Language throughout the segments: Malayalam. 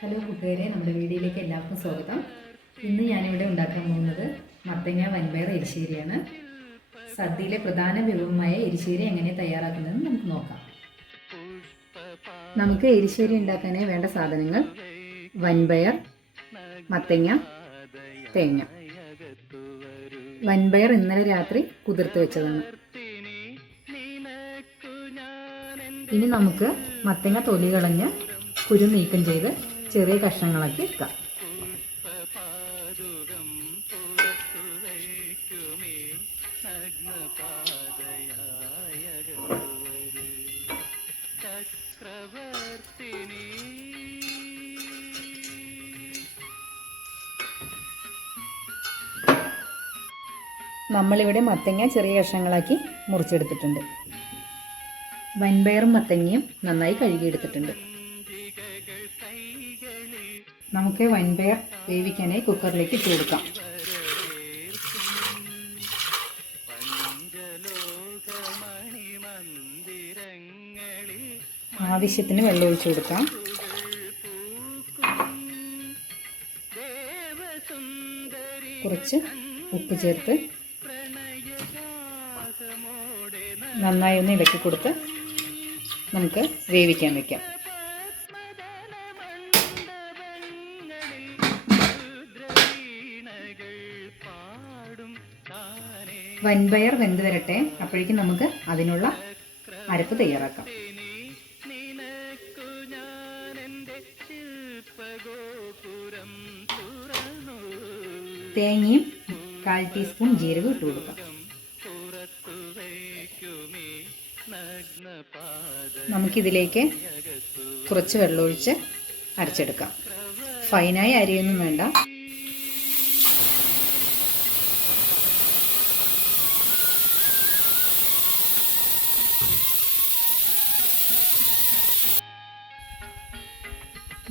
ഹലോ കൂട്ടുകാരെ, നമ്മുടെ വീഡിയോയിലേക്ക് എല്ലാവർക്കും സ്വാഗതം. ഇന്ന് ഞാനിവിടെ ഉണ്ടാക്കാൻ പോകുന്നത് മത്തങ്ങ വൻപയർ എരിശ്ശേരിയാണ്. സദ്യയിലെ പ്രധാന വിഭവമായ എരിശ്ശേരി എങ്ങനെ തയ്യാറാക്കുന്നതെന്ന് നമുക്ക് നോക്കാം. നമുക്ക് എരിശ്ശേരി ഉണ്ടാക്കാനായി വേണ്ട സാധനങ്ങൾ: വൻപയർ, മത്തങ്ങ, തേങ്ങ. വൻപയർ ഇന്നലെ രാത്രി കുതിർത്ത് വെച്ചതാണ്. ഇനി നമുക്ക് മത്തങ്ങ തൊലി കളഞ്ഞ് കുരു നീക്കം ചെയ്ത് ചെറിയ കഷ്ണങ്ങളാക്കി വെക്കാം. നമ്മളിവിടെ മത്തങ്ങ ചെറിയ കഷ്ണങ്ങളാക്കി മുറിച്ചെടുത്തിട്ടുണ്ട്. വൻപയറും മത്തങ്ങയും നന്നായി കഴുകിയെടുത്തിട്ടുണ്ട്. നമുക്ക് വൻപയർ വേവിക്കാനായി കുക്കറിലേക്ക് ഇട്ട് കൊടുക്കാം. ആവശ്യത്തിന് വെള്ളം ഒഴിച്ചു കൊടുക്കാം. കുറച്ച് ഉപ്പ് ചേർത്ത് നന്നായി ഒന്ന് ഇളക്കി കൊടുത്ത് നമുക്ക് വേവിക്കാൻ വയ്ക്കാം. വൻപയർ വെന്ത് വരട്ടെ, അപ്പോഴേക്കും നമുക്ക് അതിനുള്ള അരപ്പ് തയ്യാറാക്കാം. തേങ്ങയും 1/4 ടീസ്പൂൺ ജീരകം ഇട്ട് കൊടുക്കാം. നമുക്കിതിലേക്ക് കുറച്ച് വെള്ളമൊഴിച്ച് അരച്ചെടുക്കാം. ഫൈനായി അരിയൊന്നും വേണ്ട.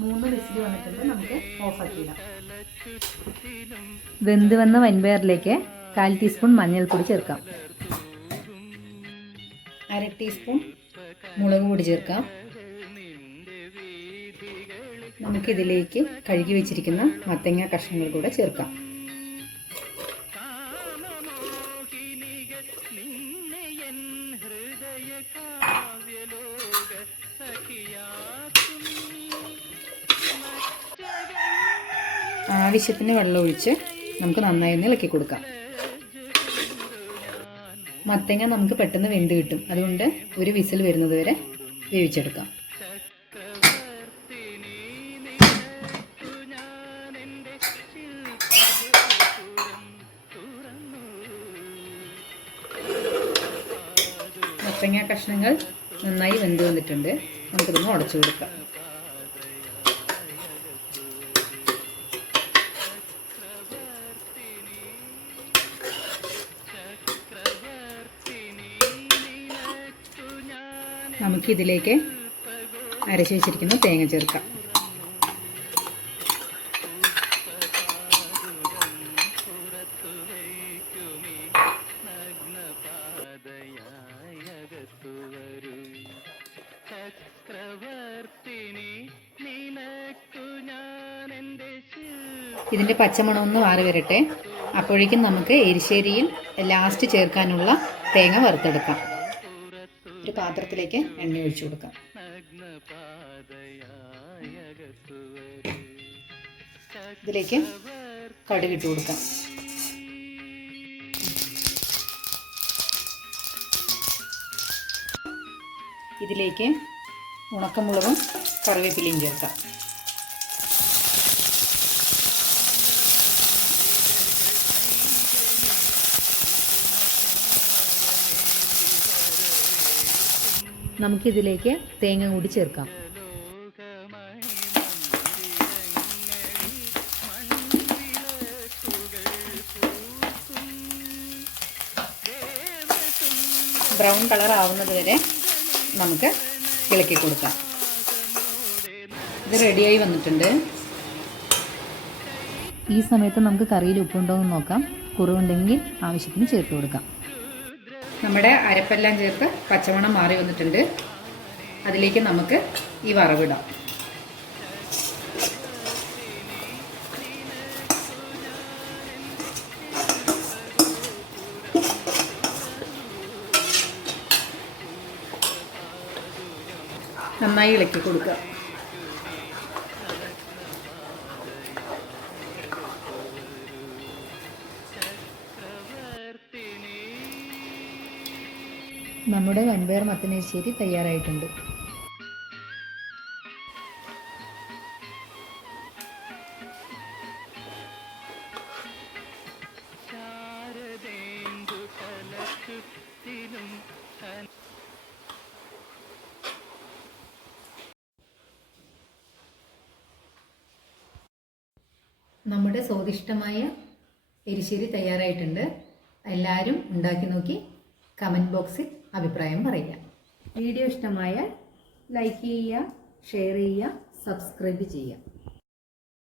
മൂന്ന് വിസിൽ വന്നിട്ടുണ്ട്. നമുക്ക് ഓഫാക്കിയിടാം. വെന്ത് വന്ന വൻപയറിലേക്ക് 1/4 ടീസ്പൂൺ മഞ്ഞൾപ്പൊടി ചേർക്കാം. 1/2 ടീസ്പൂൺ മുളക് പൊടി ചേർക്കാം. നമുക്കിതിലേക്ക് കഴുകി വെച്ചിരിക്കുന്ന മത്തങ്ങ കഷ്ണങ്ങൾ കൂടെ ചേർക്കാം. ആവശ്യത്തിന് വെള്ളം ഒഴിച്ച് നമുക്ക് നന്നായി ഒന്ന് ഇളക്കി കൊടുക്കാം. മത്തങ്ങ നമുക്ക് പെട്ടെന്ന് വെന്ത് കിട്ടും. അതുകൊണ്ട് ഒരു വിസിൽ വരുന്നത് വരെ വേവിച്ചെടുക്കാം. മത്തങ്ങ കഷ്ണങ്ങൾ നന്നായി വെന്ത് വന്നിട്ടുണ്ട്. നമുക്കിതൊന്ന് ഉടച്ചു കൊടുക്കാം. നമുക്കിതിലേക്ക് അരച്ച് വെച്ചിരിക്കുന്ന തേങ്ങ ചേർക്കാം. ഇതിൻ്റെ പച്ചമണമൊന്ന് മാറി വരട്ടെ. അപ്പോഴേക്കും നമുക്ക് എരിശ്ശേരിയിൽ ലാസ്റ്റ് ചേർക്കാനുള്ള തേങ്ങ വറുത്തെടുക്കാം. ഒരു പാത്രത്തിലേക്ക് എണ്ണ ഒഴിച്ചു കൊടുക്കാം. ഇതിലേക്ക് കടുകിട്ട് കൊടുക്കാം. ഇതിലേക്ക് ഉണക്കമുളകും കറിവേപ്പിലയും ചേർക്കാം. നമുക്കിതിലേക്ക് തേങ്ങ കൂടി ചേർക്കാം. ബ്രൗൺ കളർ ആവുന്നത് വരെ നമുക്ക് ഇളക്കി കൊടുക്കാം. ഇത് റെഡിയായി വന്നിട്ടുണ്ട്. ഈ സമയത്ത് നമുക്ക് കറിയിൽ ഉപ്പുണ്ടോ എന്ന് നോക്കാം. കുറവുണ്ടെങ്കിൽ ആവശ്യത്തിന് ചേർത്ത് കൊടുക്കാം. നമ്മുടെ അരപ്പെല്ലാം ചേർത്ത് പച്ചമണം മാറി വന്നിട്ടുണ്ട്. അതിലേക്ക് നമുക്ക് ഈ വറവിടാം. നന്നായി ഇളക്കി കൊടുക്കുക. നമ്മുടെ വൻപയർ മത്തനെരിശ്ശേരി തയ്യാറായിട്ടുണ്ട്. നമ്മുടെ സ്വാദിഷ്ടമായ എരിശ്ശേരി തയ്യാറായിട്ടുണ്ട്. എല്ലാവരും ഉണ്ടാക്കി നോക്കി കമൻറ്റ് ബോക്സിൽ അഭിപ്രായം പറയുക. വീഡിയോ ഇഷ്ടമായാൽ ലൈക്ക് ചെയ്യുക, ഷെയർ ചെയ്യുക, സബ്സ്ക്രൈബ് ചെയ്യുക.